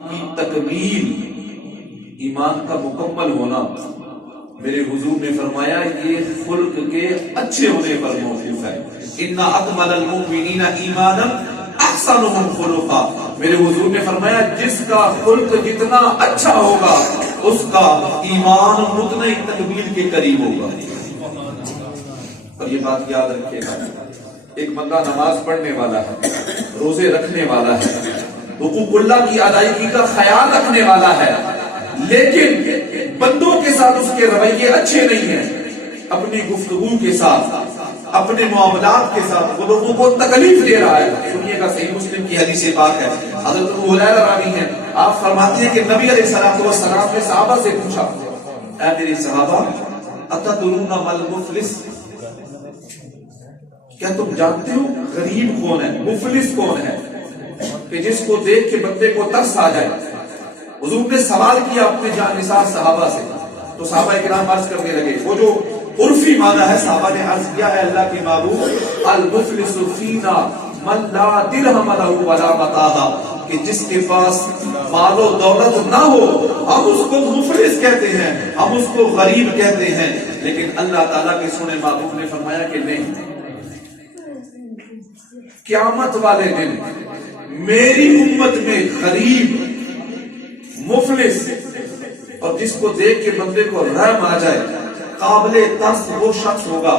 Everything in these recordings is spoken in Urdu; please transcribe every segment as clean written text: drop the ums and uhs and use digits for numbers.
کی تکمیل، ایمان کا مکمل ہونا، میرے حضور نے فرمایا یہ خلق کے اچھے ہونے پر موقوف ہے۔ ان اکمل المؤمنین ایمانا احسنهم خلقا، میرے حضور نے فرمایا جس کا خلق جتنا اچھا ہوگا اس کا ایمان اتنا ہی تکمیل کے قریب ہوگا۔ اور یہ بات یاد رکھیے گا، ایک بندہ نماز پڑھنے والا ہے، روزے رکھنے والا ہے، حقوق اللہ کی ادائیگی کا خیال رکھنے والا ہے، لیکن بندوں کے ساتھ اس کے رویے اچھے نہیں ہیں، اپنی گفتگو کے ساتھ، اپنے معاملات کے ساتھ وہ لوگوں کو تکلیف دے رہا ہے۔ سنیے گا، صحیح مسلم کی حدیث پاک ہے، حضرت ابو ہریرہ راوی ہیں، آپ فرماتے ہیں کہ نبی علیہ السلام نے صحابہ سے پوچھا، اے میرے صحابہ اتدرون ما المفلس، کیا تم جانتے ہو غریب کون ہے، مفلس کون ہے، کہ جس کو دیکھ کے بندے کو ترس آ جائے؟ حضور نے سوال کیا اپنے جانثار صحابہ سے، تو صحابہ کرام عرض کرنے لگے، وہ جو عرفی معنی ہے، صحابہ نے عرض کیا ہے اللہ کے معبود، المفلس فینا من لا درہم لہ ولا متاع، کہ جس کے پاس مال و دولت نہ ہو ہم اس کو مفلس کہتے ہیں، ہم اس کو غریب کہتے ہیں، لیکن اللہ تعالیٰ کے سنے محبوب نے فرمایا کہ نہیں، قیامت والے دن میری امت میں غریب، مفلس اور جس کو دیکھ کے بندے کو رحم آ جائے، قابل ترس وہ شخص ہوگا،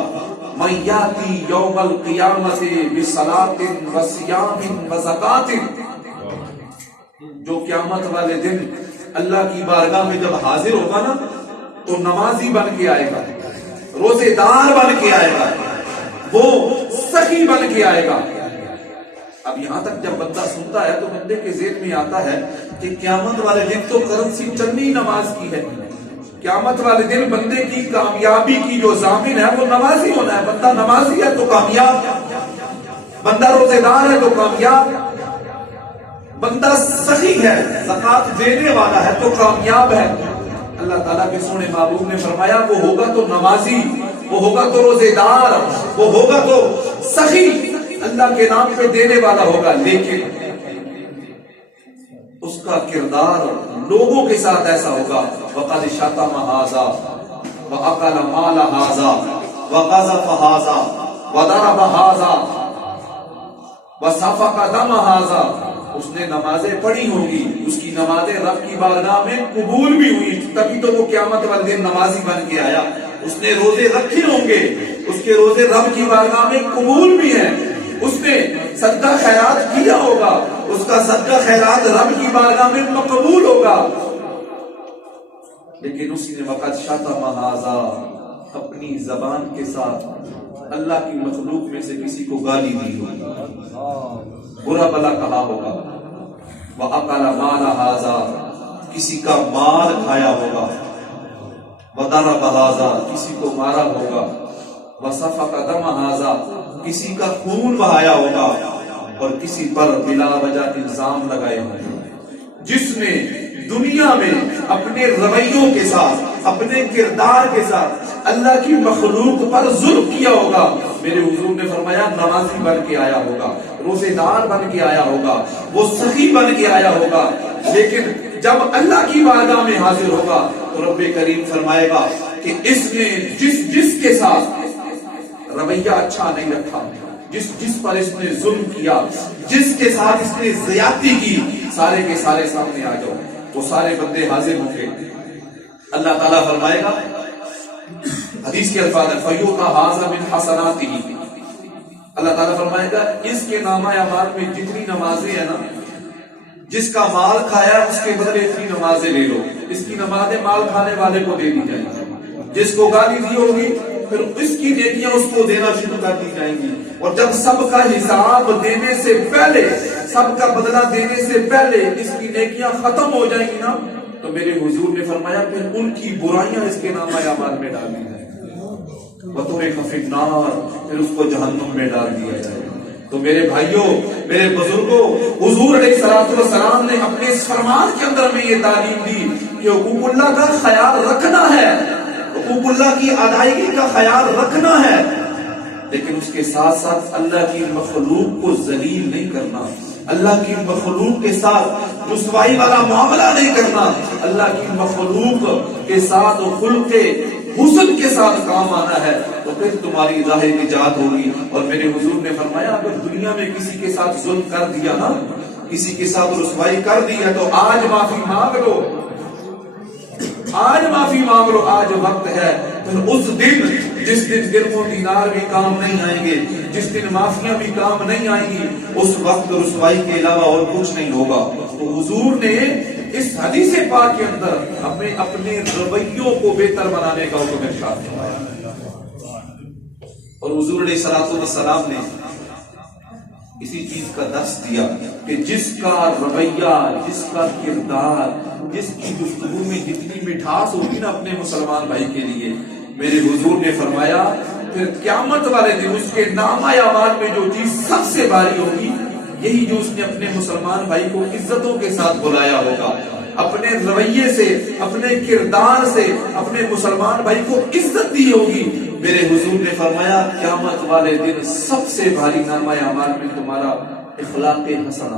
من یاتی یوم القیامت بصلاۃ وصیام وزکات، جو قیامت والے دن اللہ کی بارگاہ میں جب حاضر ہوگا نا تو نمازی بن کے آئے گا، روزے دار بن کے آئے گا، وہ سخی بن کے آئے گا۔ اب یہاں تک جب بندہ سنتا ہے تو بندے کے ذہن میں آتا ہے کہ قیامت والے دن تو کرنسی چلنی نماز کی ہے، قیامت والے دن بندے کی کامیابی کی جو ضامن ہے وہ نمازی ہونا ہے، بندہ نمازی ہے تو کامیاب، بندہ روزے دار ہے تو کامیاب، بندہ سخی ہے، زکات دینے والا ہے تو کامیاب ہے۔ اللہ تعالیٰ کے سونے محبوب نے فرمایا وہ ہوگا تو نمازی، وہ ہوگا تو روزے دار، وہ ہوگا تو سخی، اللہ کے نام پہ دینے والا ہوگا، لیکن اس کا کردار لوگوں کے ساتھ ایسا ہوگا، وَقَدْ شَتَمَ هَٰذَا وَأَكَلَ مَالَ هَٰذَا وَقَذَفَ هَٰذَا وَضَرَبَ هَٰذَا وَسَفَكَ دَمَ هَٰذَا، اس نے نمازیں پڑھی ہوں گی، اس کی نمازیں رب کی بارگاہ میں قبول بھی ہوئی، تبھی تو وہ قیامت والے دن نمازی بن کے آیا۔ اس نے روزے رکھے ہوں گے، اس کے روزے رب کی بارگاہ میں قبول بھی ہیں، اس نے صدقہ خیرات کیا ہوگا، اس کا صدقہ خیرات رب کی بارگاہ میں مقبول ہوگا، لیکن اس نے وقت شتم ھذا، اپنی زبان کے ساتھ اللہ کی مخلوق میں سے کسی کو گالی دی ہوگی، برا بلا کہا ہوگا، وَأَكَلَ مَالَ ھذَا، کسی کا مال کھایا ہوگا، وَضَرَبَ ھذَا، کسی کو مارا ہوگا، وَسَفَكَ دَمَ ھذَا، کسی کا خون بہایا ہوگا، اور کسی پر بلا وجہ الزام لگائے ہوگا۔ جس نے دنیا میں اپنے رویوں کے ساتھ، اپنے کردار کے ساتھ اللہ کی مخلوق پر ظلم کیا ہوگا، میرے حضور نے فرمایا نمازی بن کے آیا ہوگا، روزے دار بن کے آیا ہوگا، وہ سخی بن کے آیا ہوگا، لیکن جب اللہ کی بارگاہ میں حاضر ہوگا تو رب کریم فرمائے گا کہ اس نے جس کے ساتھ رویہ اچھا نہیں رکھا، جس پر اس نے ظلم کیا، جس کے ساتھ اس نے زیادتی کی، سارے کے سارے سامنے آ جاؤ، وہ سارے بندے حاضر ہوں گے۔ اللہ تعالیٰ فرمائے گا، حدیث کے الفاظ ہیں فَيُؤْتَى هَٰذَا مِنْ حَسَنَاتِهِ، اللہ تعالیٰ فرمائے گا اس کے نامہ اعمال میں جتنی نمازیں ہیں نا، جس کا مال کھایا اس کے بدلے اتنی نمازیں لے لو، اس کی نمازیں مال کھانے والے کو دے دی جائیں گی، جس کو گالی دی ہوگی پھر اس کی نیکیاں اس کو دینا شروع کر دی جائیں گی، اور جب سب کا حساب دینے سے پہلے، سب کا بدلہ دینے سے پہلے اس کی نیکیاں ختم ہو جائیں گی نا، تو میرے حضور نے فرمایا پھر ان کی برائیاں اس کے نامہ اعمال میں ڈال دی جائیں گی، وَطُرِحَ فِي النَّارِ، پھر اس کو جہنم میں ڈال دیا جائے گا۔ تو میرے بھائیوں، میرے بزرگوں، حضور علیہ السلام نے اپنے اس فرمان کے اندر میں یہ تعلیم دی کہ حقوق اللہ کا خیال رکھنا ہے، حقوق اللہ کی ادائیگی کا خیال رکھنا ہے، لیکن اس کے ساتھ ساتھ اللہ کی مخلوق کو ذلیل نہیں کرنا، اللہ کی مخلوق کے ساتھ رسوائی والا معاملہ نہیں کرنا، اللہ کی مخلوق کے ساتھ خلق حسن کے ساتھ کام آنا ہے، تو پھر تمہاری راہ نجات ہوگی۔ اور میرے حضور نے فرمایا اگر دنیا میں کسی کے ساتھ ظلم کر دیا نا، کسی کے ساتھ رسوائی کر دیا، تو آج معافی مانگ لو، آج معافی مانگ لو، آج وقت ہے۔ پھر اس دن جس دن درہم و دینار بھی کام نہیں آئیں گے، جس دن معافیاں بھی کام نہیں آئیں گی، اس وقت رسوائی کے علاوہ اور کچھ نہیں ہوگا۔ تو حضور نے اس حدیث پاک کے اندر ہمیں اپنے رویوں کو بہتر بنانے کا حکم ارشاد فرمایا، اور حضور علیہ الصلوۃ والسلام نے اسی چیز کا درس دیا کہ جس کا رویہ، جس کا کردار، جس کی گفتگو میں جتنی مٹھاس ہوگی نا اپنے مسلمان بھائی کے لیے، میرے حضور نے فرمایا پھر قیامت والے دن اس کے نامہ اعمال میں جو چیز سب سے بھاری ہوگی، یہی جو اس نے اپنے مسلمان بھائی کو عزتوں کے ساتھ بلایا ہوگا، اپنے رویے سے، اپنے کردار سے اپنے مسلمان بھائی کو عزت دی ہوگی۔ میرے حضور نے فرمایا قیامت والے دن سب سے بھاری نامہ اعمال میں تمہارا اخلاق حسنہ